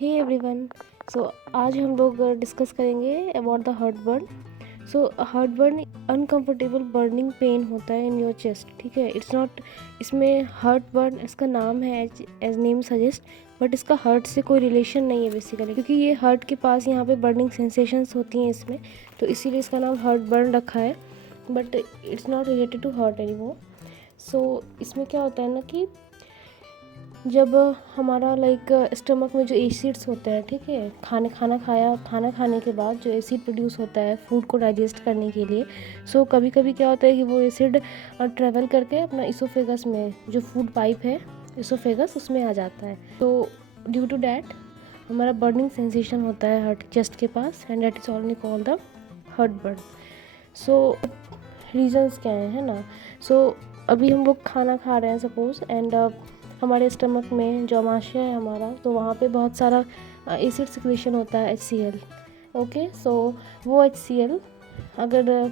Hey everyone. सो आज हम लोग डिस्कस करेंगे about the heartburn. So heart burn uncomfortable burning pain होता है इन योर चेस्ट, ठीक है। इट्स नॉट, इसमें हार्ट बर्न इसका नाम है एज नेम सजेस्ट, बट इसका हार्ट से कोई रिलेशन नहीं है बेसिकली, क्योंकि ये हार्ट के पास यहाँ पे बर्निंग सेंसेशंस होती हैं इसमें, तो इसीलिए इसका नाम हार्ट बर्न रखा है, but it's not related to heart anymore. So इसमें क्या होता है ना कि जब हमारा स्टमक में जो एसिड्स होते हैं, ठीक है, खाना खाने के बाद जो एसिड प्रोड्यूस होता है फूड को डाइजेस्ट करने के लिए, सो कभी कभी क्या होता है कि वो एसिड ट्रेवल करके अपना इसोफेगस में, जो फूड पाइप है इसोफेगस, उसमें आ जाता है। तो ड्यू टू डैट हमारा बर्निंग सेंसेशन होता है हार्ट चेस्ट के पास, and that is only called the heartburn. So reasons क्या है ना। सो अभी हम लोग खाना खा रहे हैं सपोज, एंड हमारे स्टमक में जो अमाशय है हमारा, तो वहाँ पे बहुत सारा एसिड सिक्रेशन होता है HCl। ओके, सो वो HCl अगर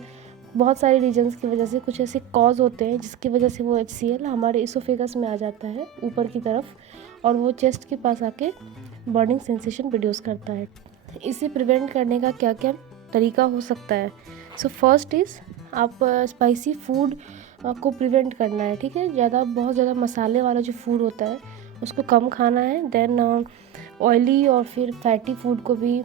बहुत सारे रीजंस की वजह से, कुछ ऐसे कॉज होते हैं जिसकी वजह से वो HCl हमारे इसोफेगस में आ जाता है ऊपर की तरफ, और वो चेस्ट के पास आके बर्निंग सेंसेशन प्रोड्यूस करता है। इसे प्रिवेंट करने का क्या क्या तरीका हो सकता है। सो फर्स्ट इज़, आप स्पाइसी फूड को प्रिवेंट करना है, ठीक है। बहुत ज़्यादा मसाले वाला जो फूड होता है उसको कम खाना है। देन ऑयली और फिर फैटी फूड को भी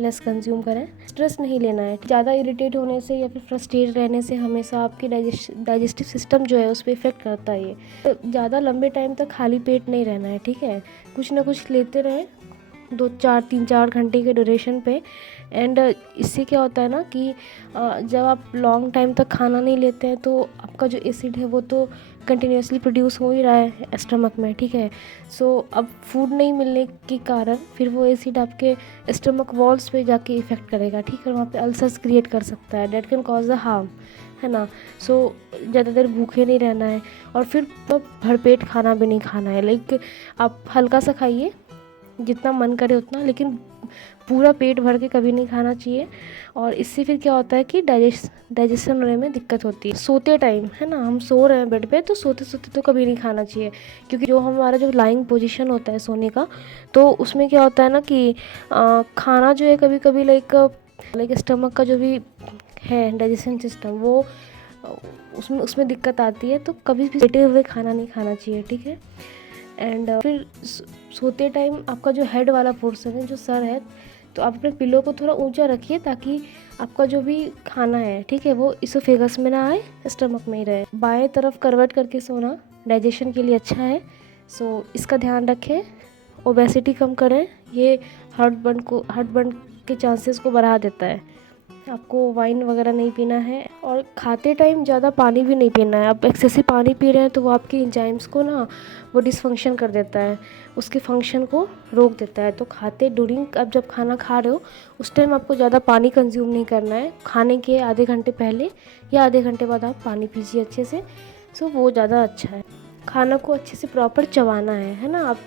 लेस कंज्यूम करें। स्ट्रेस नहीं लेना है। ज़्यादा इरिटेट होने से या फिर फ्रस्ट्रेट रहने से हमेशा आपकी डाइजेस्टिव सिस्टम जो है उस पर इफ़ेक्ट करता है ये। तो ज़्यादा लंबे टाइम तक खाली पेट नहीं रहना है, ठीक है। कुछ ना कुछ लेते रहें 3-4 घंटे के ड्यूरेशन पे। एंड इससे क्या होता है ना कि जब आप लॉन्ग टाइम तक खाना नहीं लेते हैं तो आपका जो एसिड है वो तो कंटिन्यूसली प्रोड्यूस हो ही रहा है स्टमक में, ठीक है। सो अब फूड नहीं मिलने के कारण फिर वो एसिड आपके स्टमक वॉल्स पे जाके इफ़ेक्ट करेगा, ठीक है। वहाँ पे अल्सर्स क्रिएट कर सकता है, date can cause the harm, है ना। सो ज़्यादा देर भूखे नहीं रहना है, और फिर भरपेट खाना भी नहीं खाना है। आप हल्का सा खाइए, जितना मन करे उतना, लेकिन पूरा पेट भर के कभी नहीं खाना चाहिए। और इससे फिर क्या होता है कि डाइजेशन होने में दिक्कत होती है। सोते टाइम, है ना, हम सो रहे हैं बेड पे, तो सोते सोते तो कभी नहीं खाना चाहिए, क्योंकि जो हमारा जो लाइंग पोजीशन होता है सोने का, तो उसमें क्या होता है ना कि खाना जो है कभी कभी लाइक स्टमक का जो भी है डाइजेशन सिस्टम, वो उसमें उसमें दिक्कत आती है, तो कभी भी लेटे हुए खाना नहीं खाना चाहिए, ठीक है। एंड फिर सोते टाइम आपका जो हेड वाला पोर्शन है, जो सर है, तो आप अपने पिलो को थोड़ा ऊंचा रखिए ताकि आपका जो भी खाना है, ठीक है, वो इसोफेगस में ना आए, स्टमक में ही रहे। बाएं तरफ करवट करके सोना डाइजेशन के लिए अच्छा है। सो इसका ध्यान रखें। ओबेसिटी कम करें, ये हार्ट बर्न के चांसेस को बढ़ा देता है। आपको वाइन वगैरह नहीं पीना है, और खाते टाइम ज़्यादा पानी भी नहीं पीना है। आप एक्सेसिव पानी पी रहे हैं तो वो आपके एंजाइम्स को ना वो डिसफंक्शन कर देता है, उसके फंक्शन को रोक देता है। तो आप जब खाना खा रहे हो उस टाइम आपको ज़्यादा पानी कंज्यूम नहीं करना है। खाने के आधे घंटे पहले या आधे घंटे बाद आप पानी पीजिए अच्छे से, सो वो ज़्यादा अच्छा है। खाना को अच्छे से प्रॉपर चबाना है ना। आप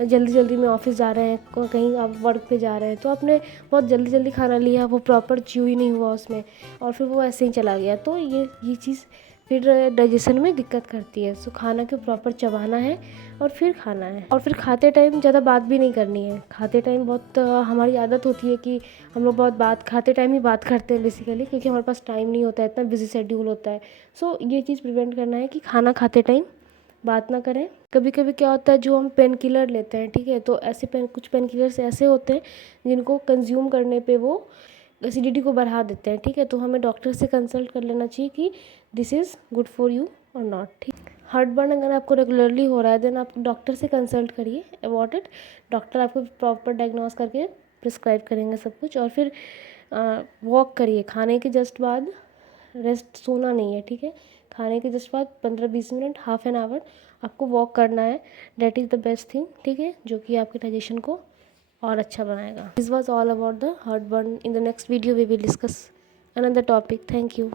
जल्दी जल्दी में ऑफिस जा रहे हैं, कहीं आप वर्क पे जा रहे हैं, तो आपने बहुत जल्दी जल्दी खाना लिया, वो प्रॉपर च्यू ही नहीं हुआ उसमें, और फिर वो ऐसे ही चला गया, तो ये चीज़ फिर डाइजेशन में दिक्कत करती है। सो खाना को प्रॉपर चबाना है और फिर खाना है। और फिर खाते टाइम ज़्यादा बात भी नहीं करनी है। खाते टाइम बहुत हमारी आदत होती है कि हम लोग बहुत खाते टाइम ही बात करते हैं बेसिकली, क्योंकि हमारे पास टाइम नहीं होता है, इतना बिजी शेड्यूल होता है। सो ये चीज़ प्रिवेंट करना है कि खाना खाते टाइम बात ना करें। कभी कभी क्या होता है, जो हम पेन किलर लेते हैं, ठीक है, तो कुछ पेन किलर्स ऐसे होते हैं जिनको कंज्यूम करने पे वो एसिडिटी को बढ़ा देते हैं, ठीक है। तो हमें डॉक्टर से कंसल्ट कर लेना चाहिए कि this is good for you और नॉट, ठीक। हार्ट बर्न अगर आपको रेगुलरली हो रहा है, देन आप डॉक्टर से कंसल्ट करिए अबाउट इट। डॉक्टर आपको प्रॉपर डायग्नोस करके प्रिस्क्राइब करेंगे सब कुछ। और फिर वॉक करिए खाने के जस्ट बाद। रेस्ट, सोना नहीं है, ठीक है। खाने के जस्ट बाद 15-20 मिनट, हाफ एन आवर आपको वॉक करना है। That is the best thing, ठीक है, जो कि आपके डाइजेशन को और अच्छा बनाएगा। This was all about the heartburn. In the next video we will discuss another topic. Thank you.